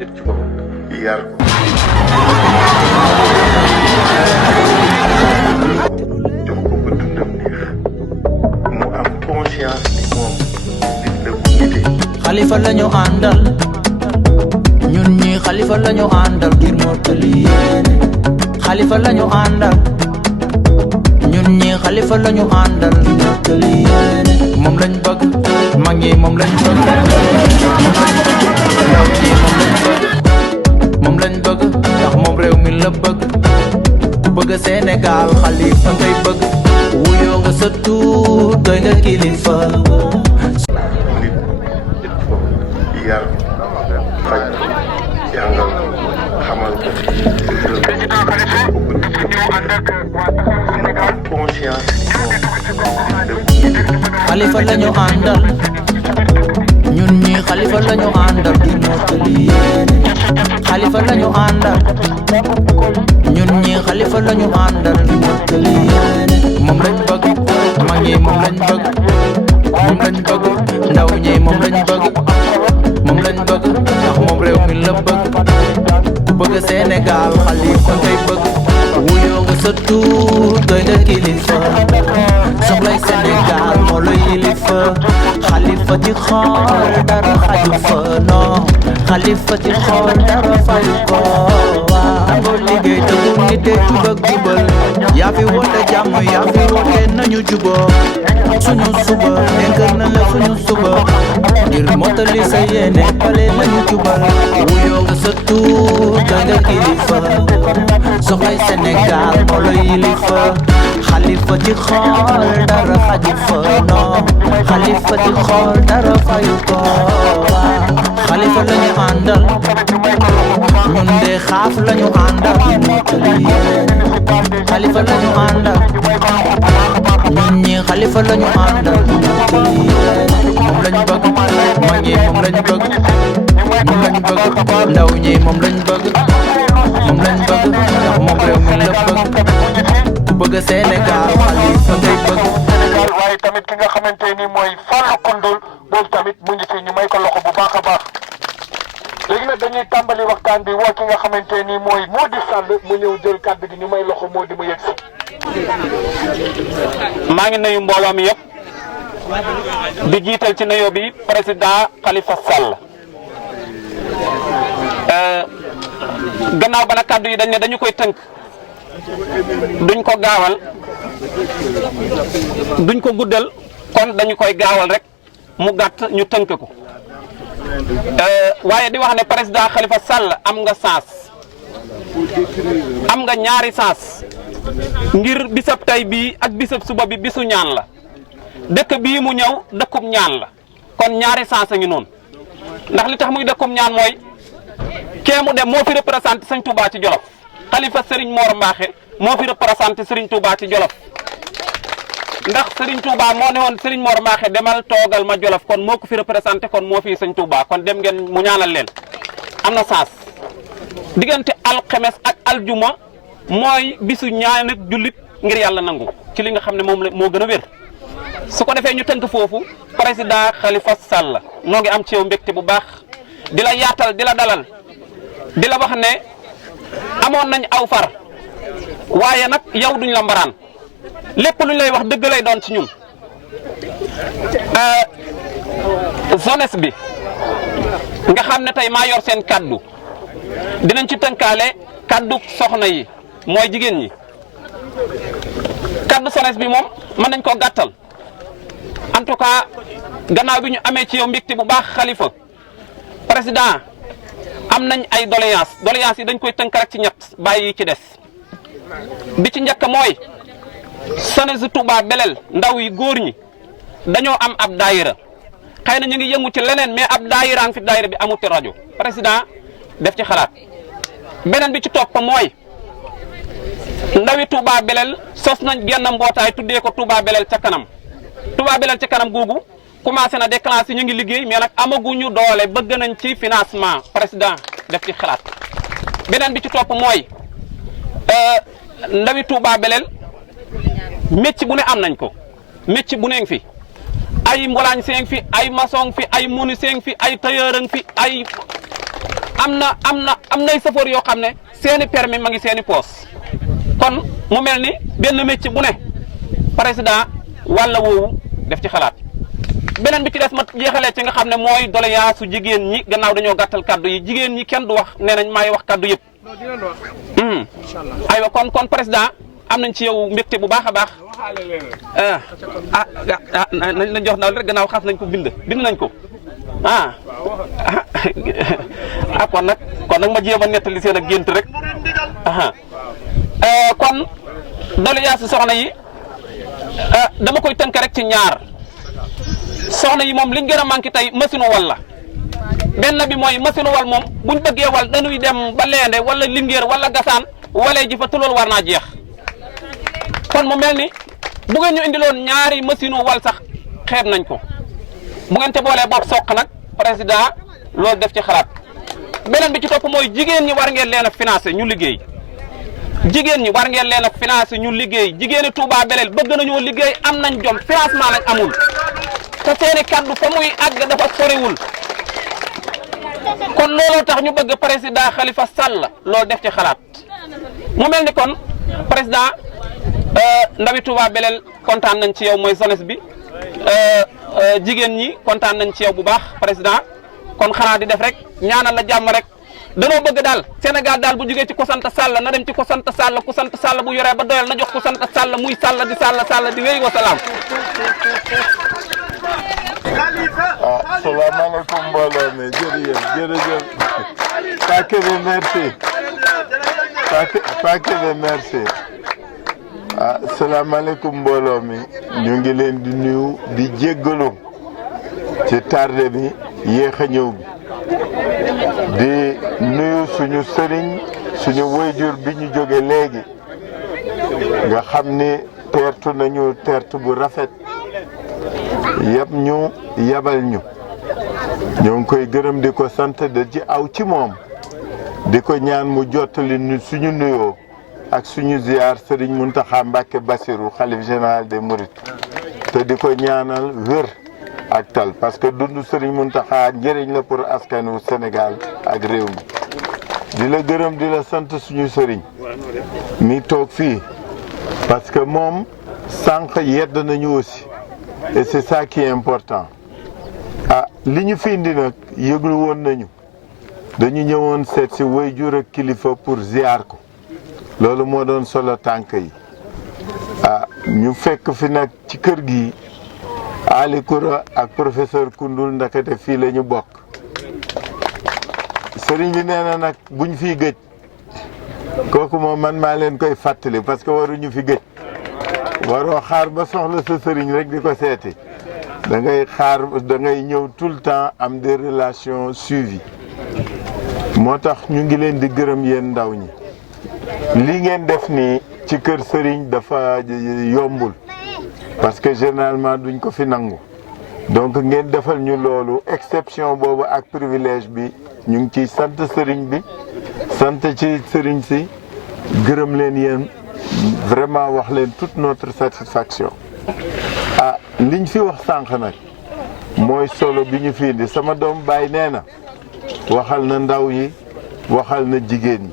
nit ci boppam yar ko jox ko ba dundam neex mu am conscience ni moom nit la bu nite. Xalifa lañu àndal ñun ñi Xalifa lañu àndal ngir mottali yéene. Xalifa lañu àndal ñun ñi Xalifa lañu àndal ngir mottali yéene. moom lañ bëgg mag ñi moom lañ bëgg ndaw ñi moom lañ bëgg ndax moom réew mi la bëgg ku bëgg Sénégal Xalifa ngay bëgg wuyoo nga sa tuut doy nga kilifa. nit ci boppam yar faj jàngal xamal ko mu am conscience Xalifa lañu àndal ñun ñi Xalifa lañu àndal ngir mottali yéene. Xalifa lañu àndal ñun ñi Xalifa lañu àndal ngir mottali yéene. moom lañ bëgg mag ñi moom lañ bëgg ndaw ñi moom lañ bëgg ndax moom réew mi la bëgg ku bëgg Sénégal Xalifa ngay bëgg wuyoo nga sa tuut doy nga kilifa. soxlay Sénégal moo la yilifa. Xalifa ci xool dara xaju fa non Xalifa ci xool dara fayu ko waaw. nangoo liggéey te bu nite jub ak jubal yaa fi woote jàmm yaa fi woote nañu juboo suñu suba dénkal na la suñu suba ngir mottali sa yéene pale lañu jubal wuyoo nga sa tuut doy nga kilifa. soxlay Sénégal moo la yilifa. Xalifa ci xool dara xaju fa non Xalifa ci xool dara fayu ko waaw. Xalifa lañu àndal ñun de xaaf lañu àndal mottali yéene. Xalifa lañu àndal ñun ñi Xalifa lañu àndal mottali yéene. moom lañ bëgg mag ñi moom lañ bëgg ndaw ñi moom lañ bëgg ndax moom réew mi la bëgg ku bëgg Sénégal Xalifa ngay bëgg. waaye tamit ki nga xamante ni mooy Fallou Koundoul boobu tamit mu ngi fi ñu may ko loxo bu baax a baax. léegi nag dañuy tàmbali waxtaan bi woo ki nga xamante ni mooy Mody Sall mu ñëw jël kàddu gi ñu may loxo Mody mu yegg si. maa ngi nuyu mbooloo mi yëpp di jiital ci nuyoo bi président Khalifa Sall gannaaw ba nag kàddu yi dañ ne dañu koy tënk duñ ko gaawal duñ ko guddal kon dañu koy gaawal rek mu gàtt ñu tënk ko waaye di wax ne président Khalifa Sall am nga sens am nga ñaari sens ngir bisab tay bii ak bisab suba bi bisu ñaan la dëkk bii mu ñëw dëkkub ñaan la kon ñaari sens a ngi noonu ndax li tax muy dëkkub ñaan mooy kee mu dem moo fi représenté Sëñ Touba ci Jolof Xalifa Serigne Mor Mbaxe moo fi représenté Serigne Touba ci Jolof ndax Serigne Touba moo ne woon Serigne Mor Mbaxe demal toogal ma Jolof kon moo ko fi représenté kon moo fi Sëñ Touba kon dem ngeen mu ñaanal leen am na sens diggante alxemes ak aljuma mooy bisu ñaan ak jullit ngir yàlla nangu ci li nga xam ne moom la moo gën a wér su ko defee ñu tënk foofu président Khalifa Sall noo ngi am ci yow mbégte bu baax di la yaatal di la dalal di la wax ne amoon nañ aw far waaye nag yow duñ la mbaraan lépp luñ lay wax dëgg lay doon ci ñun jeunesse bi nga xam ne tey maa yor seen kaddu dinañ ci tënkaale kaddu soxna yi mooy jigéen ñi kaddu jeunesse bi moom mën nañ koo gàttal en tout cas gannaaw bi ñu amee ci yow mbégte bu baax Khalifa président am nañ ay doléance yi dañ koy tënk rek ci ñett bàyyi yi ci des bi ci njëkk mooy jeunesse Touba Belel ndaw yi góor ñi dañoo am ab daayira xëy na ñu ngi yëngu ci leneen mais ab daayira ang fi daayira bi amut rajo président def ci xalaat beneen bi ci topp mooy ndawi Touba Belel sos nañ genn mbootaay tuddee ko Touba Belel ca kanam Touba Belel ca kanam googu commencé na déclenché ñu ngi liggéey mais nag amaguñu doole bëgg nañ ci financement président def ci xalaat beneen bi ci topp mooy ndawi Touba Belel métier bu ne am nañ ko métier bu ne ngi fi ay mbolaañ seen fi ay maçon fi ay menuisier fi ay tailleur fi ay am nay safoor yoo xam ne seeni permis ma ngi seeni poos kon mu mel ni benn métier bu ne président wàlla woowu def ci xalaat beneen bi ci des ma jeexalee ci nga xam ne mooy doléance su jigéen ñi gannaaw dañoo gàttal kaddu yi jigéen ñi kenn du wax nee nañ maay wax kaddu yëpp aywa kon président am nañ ci yow mbégte bu baax a baax nañ la jox ndaw rek gannaaw xas nañ ko bind nañ ko kon nag ma jéem a nettali seen ak gént rek kon doléance soxna yi dama koy tënk rek ci ñaar soxna yi moom liñ gën a manqué tey machine wal la benn bi mooy machine wal moom buñ bëggee wal dañuy dem ba Leende wala Linguère wala Gassane walee ji fa te loolu war naa jeex kon mu mel ni bu ngeen ñu indiloon ñaari machine wal sax xeeb nañ ko bu ngeen te boolee bopp soq nag président loolu def ci xalaat beneen bi ci topp mooy jigéen ñi war ngeen leen a financer ñu liggéey jigéen ñi war ngeen leen a financer ñu liggéey jigéeni Touba Belel bëgg nañoo liggéey am nañ jom financement lañ amul te seeni kaddu fa muy àgg dafa soriwul kon looloo tax ñu bëgg président Khalifa Sall loolu def ci xalaat mu mel ni kon président ndawi Touba Belel kontaan nañ ci yow mooy jeunesse bi jigéen ñi kontaan nañ ci yow bu baax président kon xanaa di def rek ñaanal la jàmm rek danoo bëgg daal Sénégal daal bu jógee ci ko sant Sall na dem ci ko sant Sall ku sant Sall bu yoree ba doyal na jox ku sant Sall muy Sall di wéy wa salaam. Salaamaaleykum mbooloo mi jërëjëf merci salaamaaleykum mbooloo mi ñu ngi leen di nuyu di jéggalu ci tardé bi yéex a ñëw bi di nuyu suñu sëriñ suñu waajur bi ñu jóge léegi nga xam ni teertu nañu teertu bu rafet yëpp ñu yabal ñu ñoo ngi koy gërëm di ko sant da ci aw ci moom di ko ñaan mu jottali ñu suñu nuyoo ak suñu ziar Serigne Mountakha Mbacké Bassirou xalif général des Mourides te di ko ñaanal wér ak tal parce que dundu Serigne Mountakha njëriñ la pour askanu Sénégal ak réew mi di la gërëm di la sant suñu sëriñ mi toog fii parce que moom sànq yedd nañu aussi et c'est ça qui est important li ñu fi indi nag yëglu woon nañu dañu ñëwoon seet si waajur ak kilifa pour ziar ko loolu moo doon solo tànk yi ñu fekk fi nag ci kër gi Ali Koura ak professeur Koundoul ndakate fii la ñu bokk sëriñ bi nee na nag buñ fiy gëj kooku moom man maa leen koy fàttali parce que waruñu fi gëj waroo xaar ba soxla sa sëriñ rek di ko seeti da ngay ñëw tout le temps am des relations suivies moo tax ñu ngi leen di gërëm yéen ndaw ñi li ngeen def nii ci kër sëriñ dafa yombul parce que généralement duñ ko fi nangu donc ngeen defal ñu loolu exception boobu ak privilège bi ñu ngi ciy sant sëriñ bi sant ci sëriñ si gërëm leen yéen vraiment wax leen toute notre satisfaction liñ fi wax sànq nag mooy solo bi ñu fi indi sama doom baay nee na waxal na ndaw yi waxal na jigéen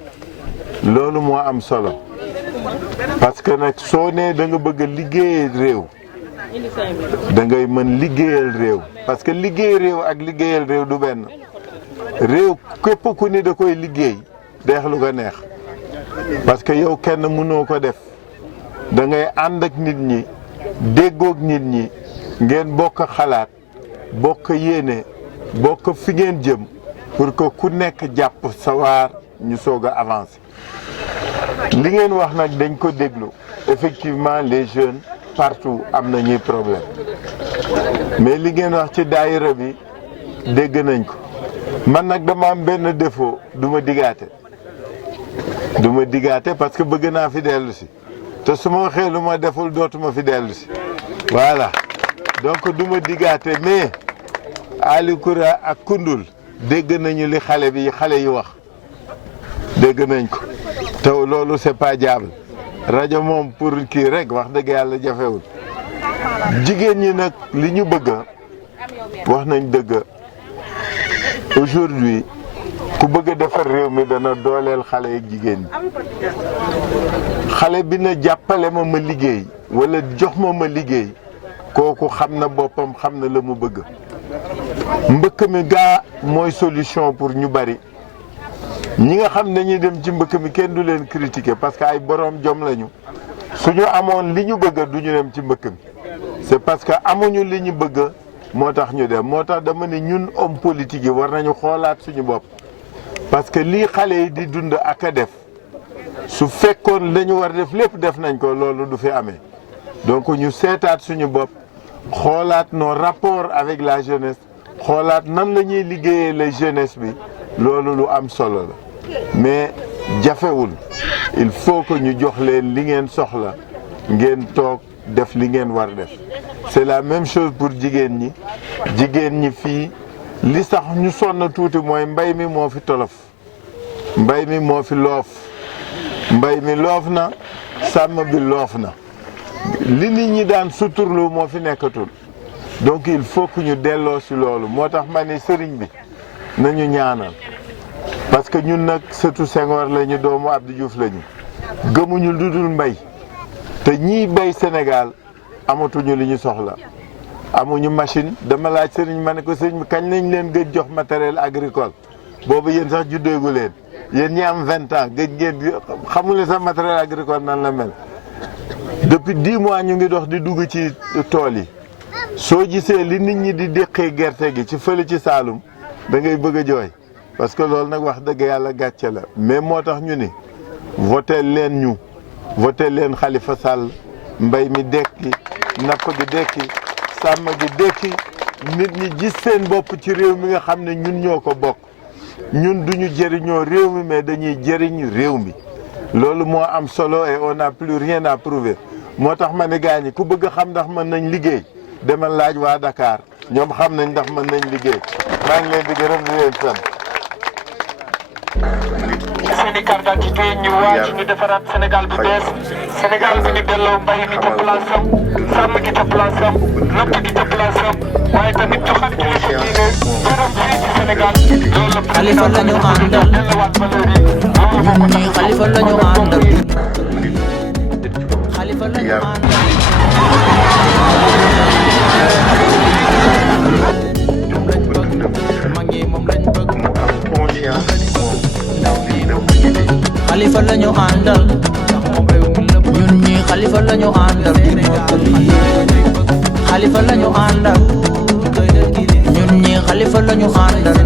ñi loolu moo am solo parce que nag soo nee da nga bëgg a liggéeyal réew da ngay mën liggéeyal réew parce que liggéey réew ak liggéeyal réew du benn réew képp ku ni da koy liggéey deex lu ko neex parce que yow kenn mënoo ko def da ngay ànd ak nit ñi déggoog nit ñi ngeen bokk xalaat bokk yéene bokk fi ngeen jëm pour que ku nekk jàpp sawaar ñu soog a avancer li ngeen wax nag dañ ko déglu effectivement les jeunes partout am na ñuy problème mais li ngeen wax ci daayira bi dégg nañ ko man nag dama am benn défaut du ma digaate parce que bëgg naa fi dellu si te su ma waxee lu ma deful dootuma fi dellu si voilà donc du ma digaate mais Ali Koura ak Koundoul dégg nañu li xale yi wax dégg nañ ko te loolu c'est pas diable rajo moom pour kii rek wax dëgg yàlla jafewul jigéen ñi nag li ñu bëgg wax nañ dëgg aujourd'hui ku bëgg a defar réew mi dana dooleel xale ak jigéen ñi xale bi na jàppale ma liggéey wala jox ma liggéey kooku xam na boppam xam na la mu bëgg mbëkk mi gaa mooy solution pour ñu bari ñi nga xam ne dañuy dem ci mbëkk mi kenn du leen critiquer parce que ay boroom jom lañu suñu amoon li ñu bëgg du ñu dem ci mbëkk mi c'est parce que amuñu li ñu bëgg moo tax ñu dem moo tax dama ne ñun homme politique yi war nañu xoolaat suñu bopp parce que lii xale yi di dund ak a def su fekkoon lañu war def lépp def nañ ko loolu du fi amee donc ñu seetaat suñu bopp xoolaat nos rapports avec la jeunesse xoolaat nan la ñuy liggéeyee la jeunesse bi loolu lu am solo la mais jafewul il faut que ñu jox leen li ngeen soxla ngeen toog def li ngeen war def c'est la même chose pour jigéen ñi fii li sax ñu sonn tuuti mooy mbay mi moo fi tolof mbay mi moo fi loof mbay mi loof na sàmm bi loof na li nit ñi daan suturlu moo fi nekkatul donc il faut que ñu delloo si loolu moo tax ma ne sëriñ bi nañu ñaanal parce que ñun nag sëtu Senghor lañu doomu Abdou Diouf lañu gëmuñu lu dul mbay te ñiy bay Sénégal amatuñu li ñu soxla amuñu machine dama laaj sëriñ ma ne ko sëriñ bi kañ lañ leen gëj jox matériel agricole boobu yéen sax juddeegu leen yéen ñi am 20 ans gëj ngeen xamule sax matériel agricole nan la mel depuis 10 mois ñu ngi dox di dugg ci tool yi soo gisee li nit ñi di déqee gerte gi ci fële ci Saalum da ngay bëgg a jooy parce que loolu nag wax dëgg yàlla gàcce la mais moo tax ñu ni voté leen Khalifa Sall mbay mi dekki napp gi dekki sàmm gi dekki nit ñi gis seen bopp ci réew mi nga xam ne ñun ñoo ko bokk ñun duñu jëriñoo réew mi mais dañuy jëriñ réew mi loolu moo am solo et on n'a plus rien à prouver moo tax ma ne gaañi ku bëgg a xam ndax mën nañ liggéey demal laaj waa Dakar ñoom xam nañ ndax mën nañ liggéey maa ngi leen di gërëm di leen sant. seeni carte d'identité ñu waaj ñu defaraat Sénégal bu bees Sénégal bu ñu delloo mbay mi ca place am sàmm gi ca place am napp gi ca place am waaye tamit joxat kilifa diine borom fii ci Sénégal loolu Khalifa la ñu àndal delluwaat valeur yi ñun ñii Khalifa la ñu àndal Khalifa la ñu àndal mag ñi moom lañ bëgg mu am conscience moom lii la mu Khalifa la ñu àndal ñun ñii Khalifa la ñu àndal Khalifa la ñu àndal ñun ñii Khalifa la ñu àndal